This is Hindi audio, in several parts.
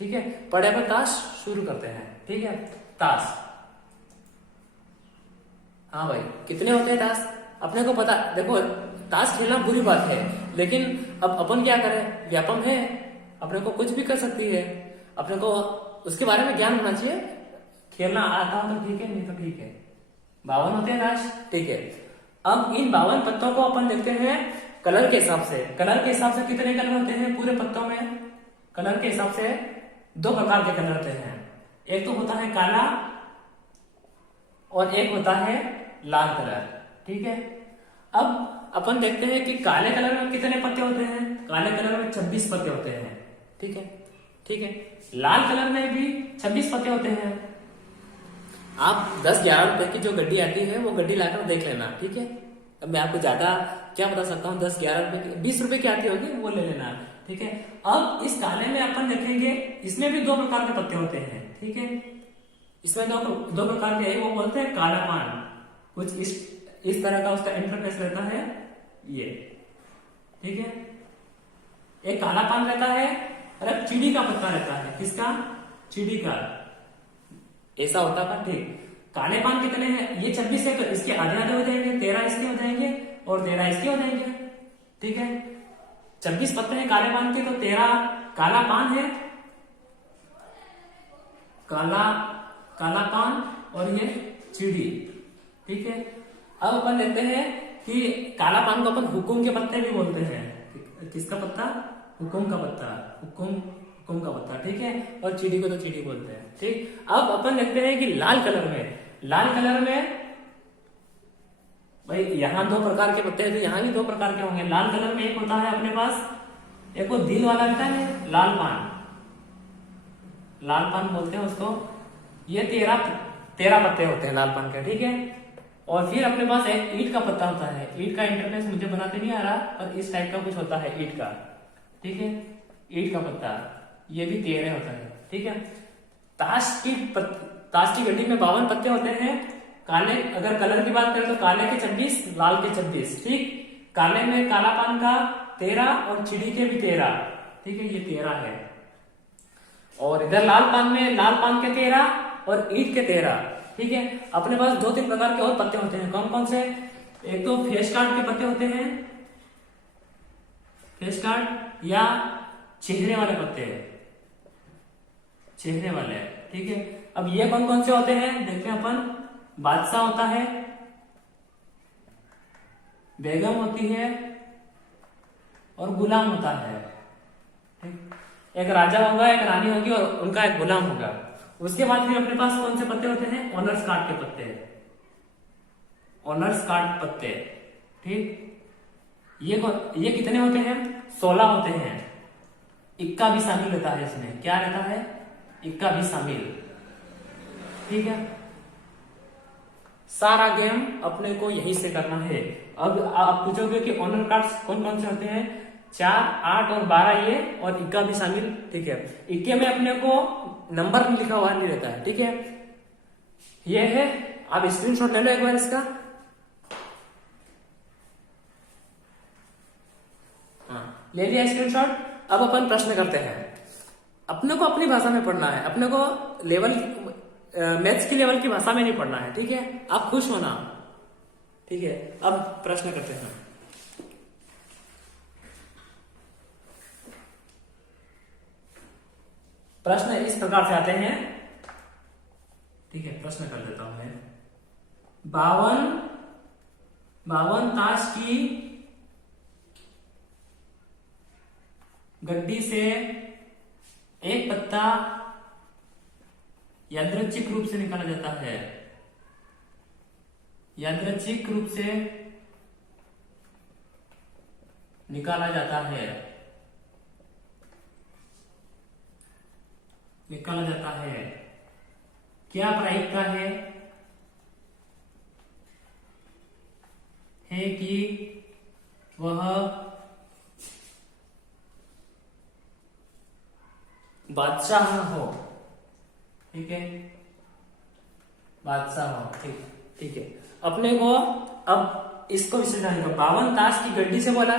ठीक है, पढ़े पर ताश शुरू करते हैं। ठीक है, ताश। हाँ भाई, कितने होते हैं ताश? अपने को पता, देखो ताश खेलना बुरी बात है, लेकिन अब अपन क्या करें, व्यापम है, अपने को कुछ भी कर सकती है, अपने को उसके बारे में ज्ञान होना चाहिए। खेलना आता हो तो ठीक है, नहीं तो ठीक है। 52 होते हैं ताश, ठीक है। अब इन 52 पत्तों को अपन देखते हैं कलर के हिसाब से। कलर के हिसाब से कितने कलर होते हैं पूरे पत्तों में? कलर के हिसाब से 2 प्रकार के कलर होते हैं। एक तो होता है काला और एक होता है लाल कलर। ठीक है, अब अपन देखते हैं कि काले कलर में कितने पत्ते होते हैं। काले कलर में 26 पत्ते होते हैं। ठीक है, ठीक है। लाल कलर में भी 26 पत्ते होते हैं। आप 10-11 रुपए की जो गड्डी आती है वो गड्डी लाकर देख लेना। ठीक है, अब मैं आपको ज्यादा क्या बता सकता हूँ, 10-11 रुपए की, 20 रुपए की आती होगी, वो ले लेना। ठीक है, अब इस काले में अपन देखेंगे, इसमें भी 2 प्रकार के पत्ते होते हैं। ठीक है, इसमें दो प्रकार के, वो बोलते हैं काला पान। कुछ इस तरह का उसका इंटरफेस रहता है ये। ठीक है, एक काला पान रहता है और एक चिड़ी का पत्ता रहता है। किसका? चिड़ी का। ऐसा होता था। ठीक, काले पान कितने हैं? ये 26 है, तो इसके आधे आधे हो जाएंगे, 13 इसके हो जाएंगे और 13 इसके हो जाएंगे। ठीक है, 26 पत्ते हैं काले पान के, तो 13 काला पान है, काला पान और ये चिड़ी। ठीक है, अब अपन लेते हैं कि काला पान को अपन हुकुम के पत्ते भी बोलते हैं। किसका पत्ता? हुकुम का पत्ता, हुकुम का पत्ता। ठीक है, और चिड़ी को तो चिड़ी बोलते हैं। ठीक, अब अपन देखते हैं कि लाल कलर में भाई यहाँ 2 प्रकार के पत्ते हैं, तो यहाँ भी 2 प्रकार के होंगे। लाल कलर में एक होता है अपने पास, एक वो दिल वाला रहता है, लाल पान बोलते हैं उसको। ये 13 पत्ते होते हैं लाल पान के। ठीक है, और फिर अपने पास एक ईंट का पत्ता होता है। ईंट का इंटरफेस मुझे बनाते नहीं आ रहा, और इस टाइप का कुछ होता है ईंट का। ठीक है, ईंट का पत्ता, ये भी 13 होता है। ठीक है, ताश की गड्डी में 52 पत्ते होते हैं। काले, अगर कलर की बात करें तो काले के 26, लाल के 26। ठीक, काले में काला पान का 13 और चिड़ी के भी 13। ठीक है, ये 13 है। और इधर लाल पान के 13 और ईंट के 13। ठीक है, अपने पास 2-3 प्रकार के और पत्ते होते हैं। कौन कौन से? एक तो फेस कार्ड के पत्ते होते हैं, फेस कार्ड या चेहरे वाले पत्ते, चेहरे वाले। ठीक है, अब ये कौन कौन से होते हैं देखते हैं अपन। बादशाह होता है, बेगम होती है और गुलाम होता है। ठीक, एक राजा होगा, एक रानी होगी और उनका एक गुलाम होगा। उसके बाद फिर अपने पास कौन से पत्ते होते हैं? ऑनर्स कार्ड के पत्ते, ऑनर्स कार्ड पत्ते। ठीक, ये कितने होते हैं? 16 होते हैं। इक्का भी शामिल रहता है इसमें। क्या रहता है? इक्का भी शामिल। ठीक है, सारा गेम अपने को यहीं से करना है। अब आप पूछोगे कि ऑनर कार्ड्स कौन कौन से होते हैं? 4, 8 और 12 ये, और इक्का भी शामिल। ठीक है, इक्के में अपने को नंबर लिखा हुआ नहीं रहता है। ठीक है, ये है। आप स्क्रीनशॉट ले लो एक बार इसका। हाँ, ले लिया स्क्रीनशॉट। अब अपन प्रश्न करते हैं। अपने को अपनी भाषा में पढ़ना है, अपने को लेवल मैथ्स की लेवल की भाषा में नहीं पढ़ना है। ठीक है, आप खुश होना। ठीक है, अब प्रश्न करते हैं। प्रश्न इस प्रकार से आते हैं। ठीक है, प्रश्न कर देता हूं मैं। 52 ताश की गड्डी से एक पत्ता यादृच्छिक रूप से निकाला जाता है। यादृच्छिक रूप से निकाला जाता है। क्या प्रायिकता है कि वह बादशाह हो। ठीक है, बादशाह हो। ठीक है, अपने को अब इसको विषय जानेगा। 52 ताश की गड्डी से बोला,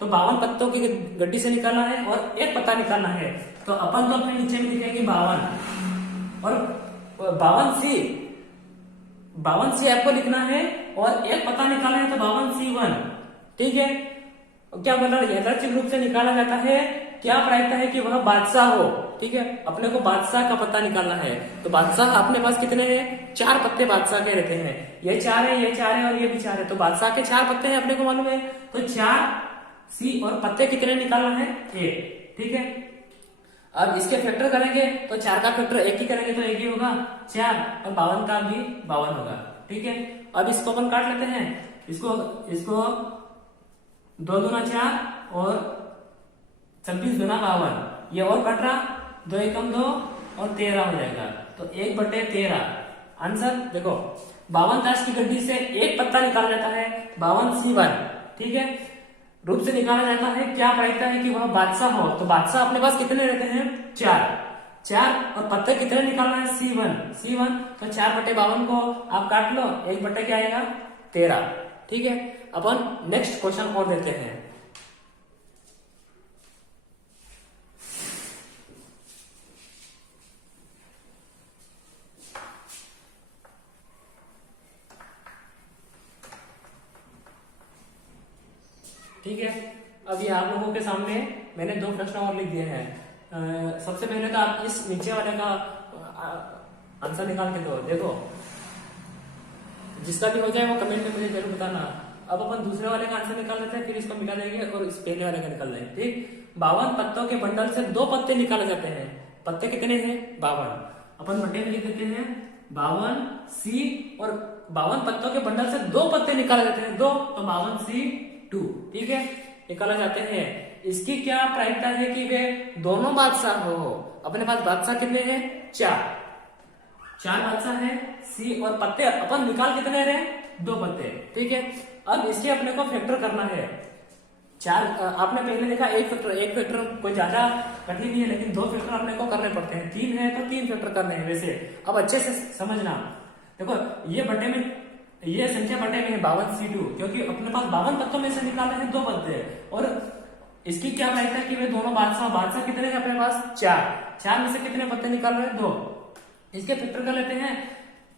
तो 52 पत्तों की गड्डी से निकालना है और एक पत्ता निकालना है। तो अपन तो अपने नीचे में लिखेंगे 52 और 52C आपको लिखना है और एक पता निकालना है तो 52C1। ठीक है, क्या बोला, यादृच्छिक रूप से निकाला जाता है, क्या प्रायिकता है कि वह बादशाह हो। ठीक है, अपने को बादशाह का पता निकालना है। तो बादशाह अपने पास कितने हैं, 4 पत्ते बादशाह के रहते हैं। ये 4 है, ये 4 है और ये भी 4 है। तो बादशाह के 4 पत्ते हैं अपने को मालूम है। तो 4C और पत्ते कितने निकालना है, 1। ठीक है, अब इसके फैक्टर करेंगे तो 4 का फैक्टर 1 ही करेंगे तो 1 ही होगा, 4 और 52 का भी 52 होगा। ठीक है, अब इसको अपन काट लेते हैं। इसको 2 दूना 4 और 26 दूना 52, ये और कट रहा, 2 एकम 2 और 13 हो जाएगा। तो 1/13 आंसर देखो। 52 ताश की गड्डी से एक पत्ता निकाला जाता है, 52C1। ठीक है, रूप से निकाला जाता है, क्या प्रायिकता है कि वह बादशाह हो। तो बादशाह अपने पास कितने रहते हैं, 4 और पत्ते कितने निकालना है, C1। तो 4/52 को आप काट लो, 1 क्या आएगा, 13। ठीक है, अपन नेक्स्ट क्वेश्चन और देते हैं। ठीक है, अभी आप लोगों के सामने मैंने 2 प्रश्न और लिख दिए हैं। सबसे पहले तो आप इस नीचे वाले का आंसर निकाल के दो, देखो जिसका भी हो जाए वो कमेंट में मुझे जरूर बताना। अब अपन दूसरे वाले का आंसर निकाल लेते हैं, फिर इसको मिला देंगे और इस पहले वाले का निकाल देंगे। ठीक, 52 पत्तों के बंडल से 2 पत्ते निकाले जाते हैं। पत्ते कितने हैं, 52। अपन बट्टे में लिख देते हैं 52C और 52 पत्तों के बंडल से 2 पत्ते निकाले जाते हैं, 2, तो 52C2। ठीक है, निकाला जाते हैं। इसकी क्या प्रायिकता है कि वे दोनों बादशाह हो। अपने पास बादशाह कितने हैं, 4 बादशाह है, C और पत्ते अपन निकाल कितने रहे, 2 पत्ते। ठीक है, अब इसके अपने को फैक्टर करना है। 4 आपने पहले देखा, एक फैक्टर कोई ज्यादा कठिन नहीं है, लेकिन 2 फैक्टर अपने को करने पड़ते हैं। 3 है तो 3 फैक्टर करने हैं। वैसे अब अच्छे से समझना, देखो ये बटे में, ये संख्या बटे में है 52C2, क्योंकि अपने पास 52 पत्तों में से निकाले हैं 2 पत्ते। और इसकी क्या प्रायिकता है कि वे दोनों बादशाह कितने हैं अपने पास, 4 में से कितने पत्ते निकाल रहे हैं, 2। इसके फैक्टर कर लेते हैं।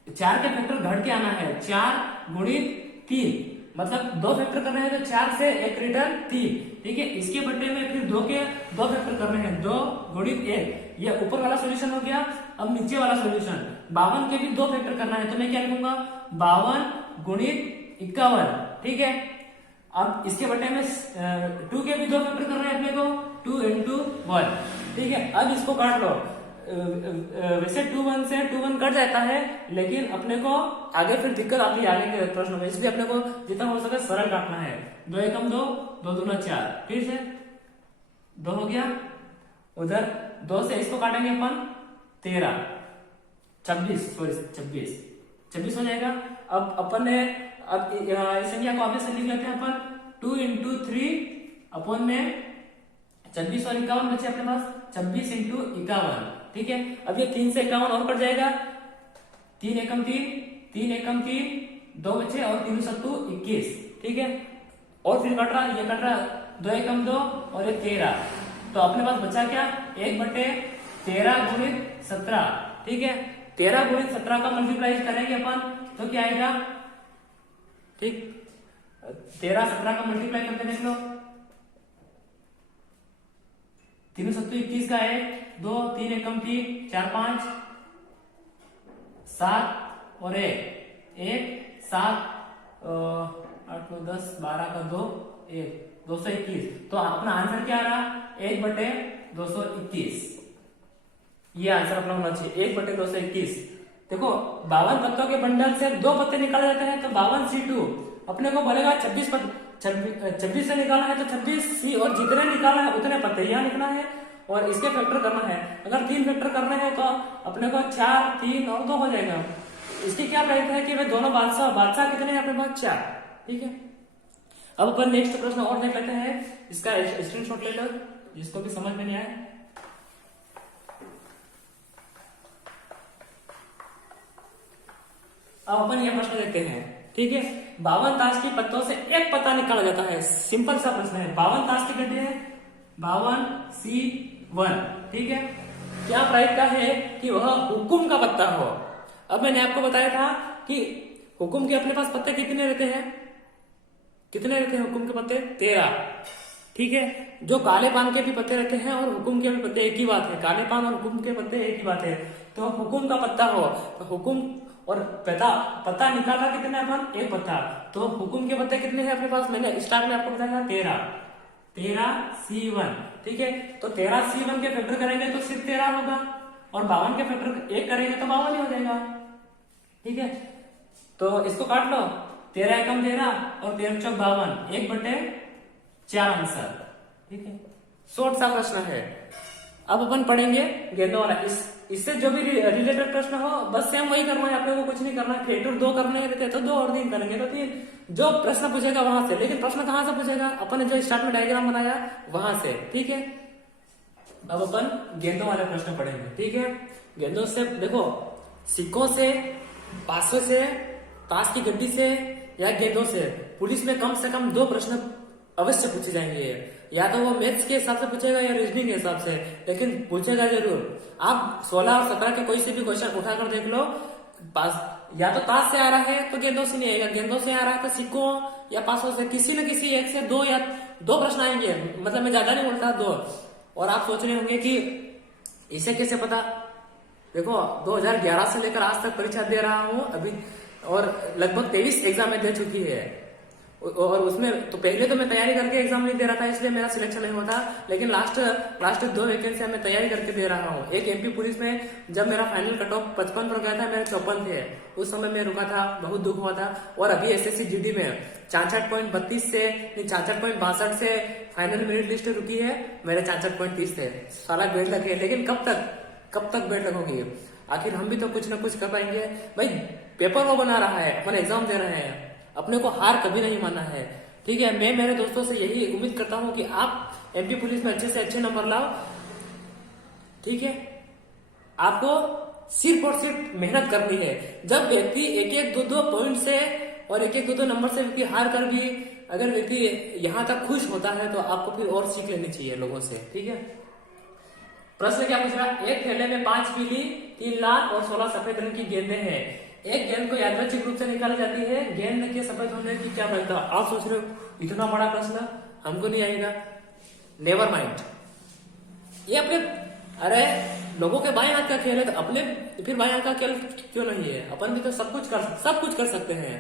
4 के फैक्टर घट के आना है, 4 गुणित 3, मतलब 2 फैक्टर करने हैं तो 4 से 1 रिटर्न 3। ठीक है, इसके बट्टे में फिर 2 के 2 फैक्टर करने हैं, 2 गुणित 1। ये ऊपर वाला सॉल्यूशन हो गया। अब नीचे वाला सॉल्यूशन, 52 के भी 2 फैक्टर करना है, तो मैं क्या लिखूंगा, 52 गुणित 51। ठीक है, अब इसके बट्टे में 2 के भी 2 फैक्टर कर रहे हैं अपने को, 2 into 1। ठीक है, अब इसको काट लो। वैसे 2 से 2 कट जाता है, लेकिन अपने को आगे फिर दिक्कत आती है आगे के प्रश्न में, इसलिए अपने को जितना हो सके सरल काटना है। 2 एकम 2, 2 दूना 4, ठीक है, 2 हो गया। उधर 2 से इसको काटेंगे अपन 13, 26 हो जाएगा। अब अपन ने अब इस संख्या को आगे से लिख लेते हैं अपन, 2 into 3 अपन में 26 और 51 बचे अपने पास, 26 into 51। ठीक है, अब ये 3 से 51 और कट जाएगा, 3 एकम 3, 2 बचे और 3 सत्तू 21। ठीक है, और फिर कट रहा, ये कट रहा, 2 एकम 2 और 1 13। तो अपने पास बचा क्या, 1/13 गुणित 17। ठीक है, 13 गुणित 17 का मल्टीप्लाई करेंगे अपन तो क्या आएगा, ठीक, 13 17 का मल्टीप्लाई करके देख लो, 3 सत्तू 21 का 1, 2, 3 एकम 3, 4 5 7 और 1 7 8 9 10 12 का 2 1 221। तो अपना आंसर क्या आ रहा, 1/221। ये आंसर अपना होना चाहिए, 1/221। देखो 52 पत्तों के बंडल से 2 पत्ते निकाले जाते हैं, तो 52C2 अपने को बोलेगा 26 से निकालना है तो 26C और जितने निकालना है उतने पत्ते यहाँ लिखना है और इसके फैक्टर करना है। अगर 3 फैक्टर करने हैं तो अपने को 4 3 और 2 हो जाएगा। इसकी क्या प्राइस है कि वे दोनों बादशाह कितने हैं अपने पास, 4। ठीक है, अब अपन नेक्स्ट प्रश्न और देख लेते हैं, इसका स्क्रीनशॉट ले लो जिसको भी समझ में नहीं आए। अब अपन ये प्रश्न देखते हैं। ठीक है, 52 ताश की पत्तों से एक पत्ता निकाला जाता है। सिंपल सा प्रश्न है, 52 ताश की गड्डी है, 52C1। ठीक है। क्या प्रायिकता है कि वह हुकुम का पत्ता हो। अब मैंने आपको बताया था कि हुकुम के अपने पास पत्ते कितने रहते हैं, कितने रहते हैं हुकुम के पत्ते? 13, ठीक है। जो काले पान के भी पत्ते रहते हैं और हुकुम के भी पत्ते, एक ही बात है, काले पान और हुकुम के पत्ते एक ही बात है। तो हुकुम का पत्ता हो तो हुकुम और पत्ता निकाला कितना अपन? एक पत्ता। तो हुकुम के पत्ते कितने हैं अपने पास? मैंने स्टार्ट में आपको बताया था 13C1, ठीक है। तो 13C1 के फैक्टर करेंगे तो सिर्फ 13 होगा, और 52 के फैक्टर 1 करेंगे तो 52 ही हो जाएगा, ठीक है। तो इसको काट लो, 13 एकम 13 और 13 चौक 52, 1/4 आंसर, ठीक है। शॉर्ट सा प्रश्न है। अब अपन पढ़ेंगे गेंदों वाला। इससे जो भी रिलेटेड प्रश्न हो बस सेम वही करना है, अपने को कुछ नहीं करना है। फैक्टर 2 करने रहते तो 2 और 3 करेंगे तो 3, जो प्रश्न पूछेगा वहां से। लेकिन प्रश्न कहां से पूछेगा? अपन ने जो स्टार्ट में डायग्राम बनाया वहां से, ठीक है। अब अपन गेंदों वाले प्रश्न पढ़ेंगे, ठीक है। गेंदों से देखो, सिक्कों से, पासों से, ताश की गड्डी से या गेंदों से पुलिस में कम से कम 2 प्रश्न अवश्य पूछे जाएंगे। या तो वो मैथ्स के हिसाब से पूछेगा या रीजनिंग के हिसाब से, लेकिन पूछेगा जरूर। आप 16 और 17 के कोई से भी क्वेश्चन उठाकर देख लो, पास या तो ताश से आ रहा है तो गेंदों से नहीं आएगा, गेंदों से आ रहा है तो सिक्कों या पासों से, किसी न किसी एक से 2 या 2 प्रश्न आएंगे। मतलब मैं ज्यादा नहीं बोलता, 2। और आप सोच रहे होंगे कि इसे कैसे पता? देखो 2011 से लेकर आज तक परीक्षा दे रहा हूं अभी, और लगभग 23 एग्जाम में दे चुकी है। और उसमें तो पहले तो मैं तैयारी करके एग्जाम नहीं दे रहा था, इसलिए मेरा सिलेक्शन नहीं होता। लेकिन लास्ट 2 वैकेंसी मैं तैयारी करके दे रहा हूँ। एक एमपी पुलिस में जब मेरा फाइनल कट ऑफ 55 पर गया था, मेरे 54 थे। उस समय मैं रुका था, बहुत दुख हुआ था। और अभी एसएससी जीडी में 66.32 से 66.62 से फाइनल मेरिट लिस्ट रुकी है, मेरे 66.30 थे। साला ग्रेड लगे, लेकिन कब तक ग्रेड लगोगी? आखिर हम भी तो कुछ ना कुछ कर पाएंगे भाई। पेपर वो बना रहा है, अपन एग्जाम दे रहे हैं, अपने को हार कभी नहीं मानना है, ठीक है। मैं मेरे दोस्तों से यही उम्मीद करता हूं कि आप एमपी पुलिस में अच्छे से अच्छे नंबर लाओ, ठीक है। आपको सिर्फ और सिर्फ मेहनत करनी है। जब व्यक्ति 1-1, 2-2 पॉइंट से और 1-1, 2-2 नंबर से व्यक्ति हार कर भी अगर व्यक्ति यहां तक खुश होता है तो आपको फिर और सीख लेनी चाहिए लोगों से, ठीक है। प्रश्न क्या पूछ रहा है? एक थैले में 5 पीली, 3 लाल और 16 सफेद रंग की गेंदें हैं। एक गेंद को यादृच्छिक रूप से निकाली जाती है, गेंद के सफेद होने की क्या प्रायिकता? आप सोच रहे हो इतना बड़ा प्रश्न हमको नहीं आएगा, नेवर माइंड। ये अपने, अरे लोगों के बाएं हाथ का खेल है तो अपने फिर बाएं हाथ का खेल क्यों नहीं है? अपन भी तो सब कुछ कर सकते हैं।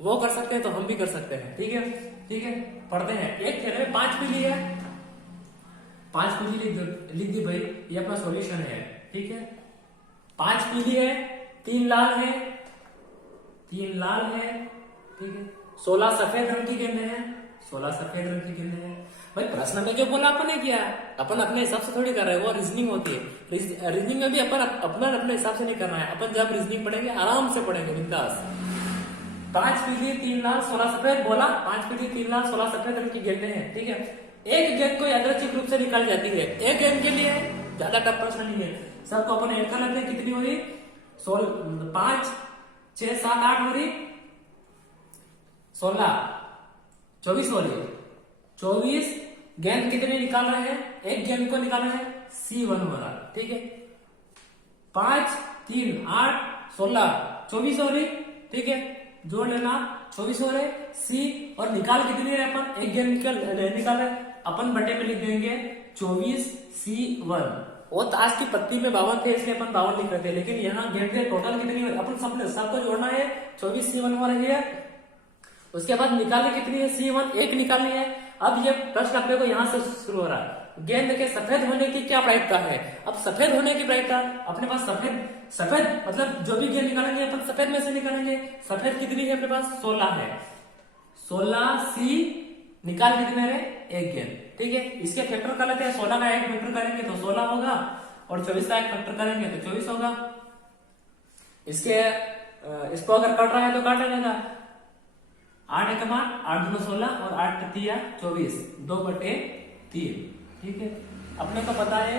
वो कर सकते हैं तो हम भी कर सकते हैं, ठीक है, ठीक है। पढ़ते हैं। एक थैले में 5 पीली है, 5 पीली लिख दी भाई, ये अपना सॉल्यूशन है, ठीक है। 5 पीली है, 3 लाल है, 3 लाल है, ठीक है। 16 सफेद रंग की गेंदें हैं, 16 सफेद रंग की गेंदें हैं। भाई प्रश्न में जो बोला अपन ने किया, अपन अपने हिसाब से थोड़ी कर रहे हैं, वो रीजनिंग होती है। रीजनिंग में भी अपन अपने हिसाब से नहीं करना है। अपन जब रीजनिंग पढ़ेंगे आराम से पढ़ेंगे, बिंदास। 5 पीली 3 लाल 16 सफेद बोला, 5 पीली 3 लाल 16 सफेद रंग की गेंदें हैं, ठीक है। एक गेंद को यादृच्छिक रूप से निकाली जाती है। एक गेंद के लिए ज्यादा टफ प्रश्न नहीं है, सबको अपन ऐड कर लेते हैं। कितनी हो रही? 5, 6, 7, 8 हो रही, 16, 24 हो रही। 24 गेंद कितने निकाल रहे हैं? एक गेंद को निकाल रहे हैं, C1 हो रहा, ठीक है। 5, 3, 8, 16, 24 हो रही, ठीक है। जोड़ लेना, 24 हो रहे। सी और निकाल कितनी है अपन? एक गेंद निकाल रहे, अपन बटे में लिख देंगे 24C1। वो ताश की पत्ती में 52 थे, इसलिए अपन 52 लिख रहे थे। लेकिन यहाँ गेंद टोटल कितनी है? अपन सबको जोड़ना है, 24C1 हो रही है। उसके बाद निकालनी कितनी है? C1, एक निकालनी है। अब ये प्रश्न अपने को यहाँ से शुरू हो रहा है। गेंद के सफेद होने की क्या प्रायिकता है? अब सफेद होने की प्रायिकता अपने पास, सफेद मतलब जो भी गेंद निकालेंगे अपन सफेद में से निकालेंगे। सफेद कितनी है अपने पास? 16 है। 16C निकाल कितने रहे? एक गेंद, ठीक है। इसके फैक्टर कर लेते हैं। 16 का एक फैक्टर करेंगे तो 16 होगा, और 24 का एक फैक्टर करेंगे तो 24 होगा। इसको अगर कट रहा है तो काट लेगा। 8 एक 8 2 16 और 8 3 24, 2/3, ठीक है। अपने को पता है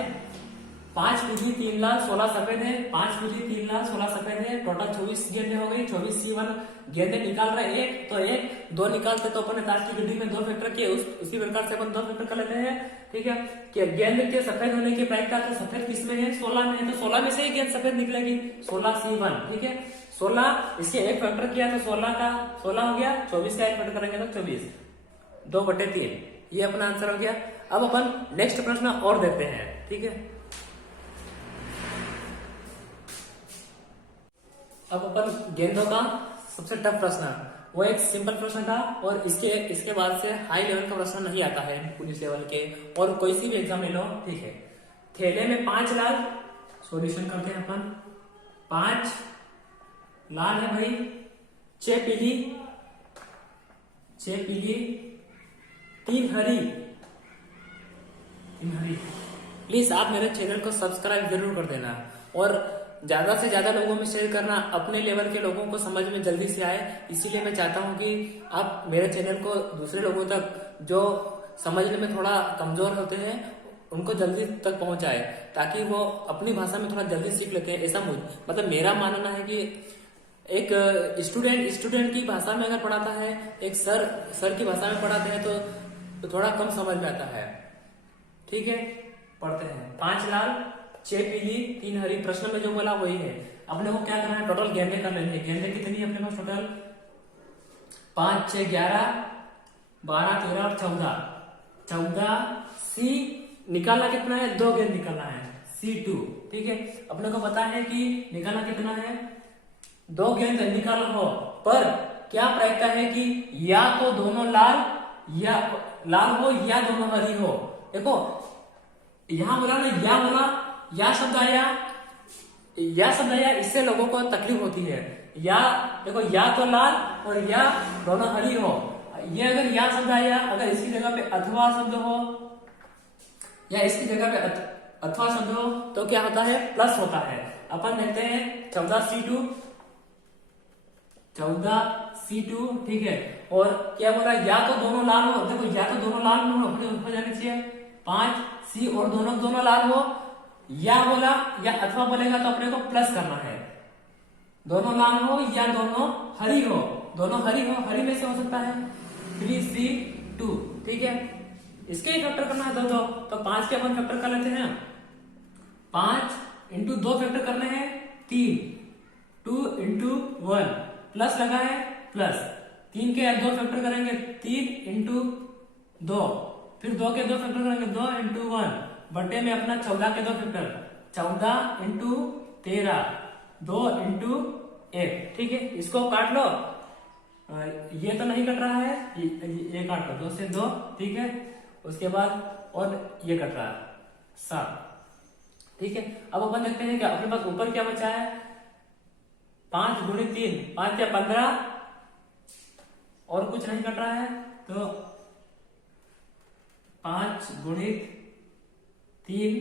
5 पीली 3 लाल 16 सफेद है, 5 पीली 3 लाल 16 सफेद है, टोटल 24 गेंदें हो गई। 24 C1 गेंदें निकाल रहे एक, तो एक दो निकालते तो अपन ने ताश की गिनती में 2 फैक्टर किए, उसी प्रकार से अपन 2 फैक्टर कर लेते हैं। ठीक है, कि गेंद के सफेद होने की प्रायिकता, तो सफेद किस में है, 16 में है, तो 16 में से ही गेंद सफेद निकलेगी, 16 C1। ठीक है, 16 इसके एक फैक्टर किया तो 16 का 16 हो गया, 24 का एक फैक्टर करेंगे तो 24, 2/3, ये अपना आंसर हो गया। अब अपन नेक्स्ट प्रश्न और देखते हैं। ठीक है, अब अपन गेंदों का सबसे टफ प्रश्न, वो एक सिंपल प्रश्न था, और इसके बाद से हाई लेवल का प्रश्न नहीं आता है पुलिस लेवल के, और कोई सी भी एग्जाम ले लो। ठीक है, थैले में 5 लाल, सॉल्यूशन करते हैं अपन। 5 लाल है भाई, 6 पीली, 3 हरी, प्लीज आप मेरे चैनल को सब्सक्राइब जरूर कर देना, और ज्यादा से ज्यादा लोगों में शेयर करना, अपने लेवल के लोगों को समझ में जल्दी से आए। इसीलिए मैं चाहता हूं कि आप मेरे चैनल को दूसरे लोगों तक, जो समझने में थोड़ा कमजोर होते हैं, उनको जल्दी तक पहुंचाए, ताकि वो अपनी भाषा में थोड़ा जल्दी सीख लेते हैं। ऐसा मतलब मेरा मानना है कि एक स्टूडेंट की भाषा में अगर पढ़ाता है, एक सर की भाषा में पढ़ाते हैं तो थोड़ा कम समझ में आता है। ठीक है, पढ़ते हैं। 5 लाल 6 पीली 3 हरी, प्रश्न में जो बोला वही है। अपने को क्या करना है, टोटल गेंदें कर लेनी है। गेंदें कितनी है अपने पास टोटल, 5 6 11 12 13 और 14 C निकालना कितना है, 2 गेंद निकालना है, C2। ठीक है, अपने को पता है कि निकालना कितना है, 2 गेंद निकालना हो, पर क्या प्रायिकता है कि या तो दोनों लाल हो या दोनों हरी हो। देखो यहां बोला ना, या शब्द आया, इससे लोगों को तकलीफ होती है। या देखो, या तो लाल और या दोनों हरी हो, ये अगर या शब्द आया, अगर इसकी जगह पे अथवा शब्द हो, या इसकी जगह पे अथवा शब्द हो, तो क्या होता है, प्लस होता है। अपन देखते हैं 14 C2। ठीक है, और क्या बोला, या तो दोनों लाल हो, देखो या तो दोनों लाल हो जानी चाहिए, 5 C और दोनों लाल हो, या बोला या अथवा बोलेगा तो अपने को प्लस करना है। दोनों लाल हो या दोनों हरी हो, हरी में से हो सकता है 3C2। ठीक है, इसके ही फैक्टर करना है दो, तो 5 के अपन फैक्टर कर लेते हैं। 5 इंटू 2 फैक्टर करने हैं 3, 2 इंटू 1 प्लस लगा है, प्लस 3 के 2 फैक्टर करेंगे 3 इंटू 2, फिर 2 के 2 फैक्टर करेंगे 2 इंटू 1, बटे में अपना 14 के 2 फैक्टर, 14 इंटू 13, 2 इंटू 1। ठीक है, इसको काट लो, ये तो नहीं कट रहा है, ये काट लो, 2 से 2। ठीक है, उसके बाद और ये कट रहा है 7। ठीक है, अब अपन देखते हैं कि अपने पास ऊपर क्या बचा है, 5 गुणित 3, 5 या 15, और कुछ नहीं कट रहा है, तो 5 गुणित 3,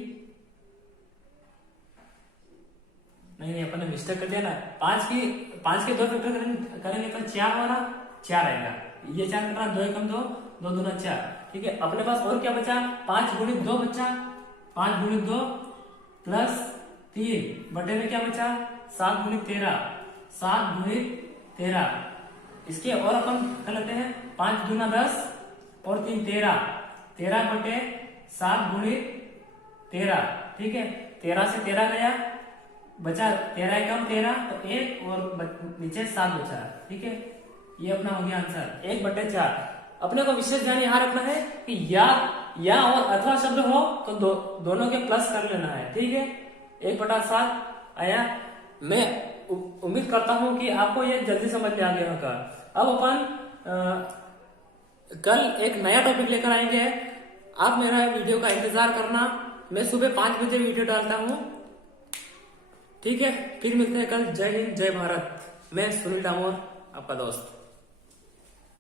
नहीं अपन ने मिस्टेक कर दिया ना, 5 के 2 फैक्टर करेंगे तो 4 हो रहा, 4 आएगा, ये 4 कट रहा, 2 एकम 2, 2 दूना 4। ठीक है, अपने पास और क्या बचा, 5 गुणित 2 बचा, 5 गुणित 2 प्लस 3 बटे में क्या बचा, 7 गुणित 13, 7 गुणित 13। इसके और अपन कर लेते हैं, 5 दूना 10 और 3 13, 13 बटे 7 गुणित 13। ठीक है, 13 से 13 गया, बचा 13 एकम 13, तो 1 और नीचे 7 बचा। ठीक है, ये अपना हो गया आंसर 1/4। अपने को विशेष ध्यान यहाँ रखना है कि या और अथवा शब्द हो तो दोनों के प्लस कर लेना है। ठीक है, 1/7 आया। मैं उम्मीद करता हूं कि आपको ये जल्दी समझ में आ गया होगा। अब अपन कल एक नया टॉपिक लेकर आएंगे, आप मेरा वीडियो का इंतजार करना। मैं सुबह 5 बजे वीडियो डालता हूं। ठीक है, फिर मिलते हैं कल। जय हिंद, जय भारत। मैं सुनील डामोर, आपका दोस्त।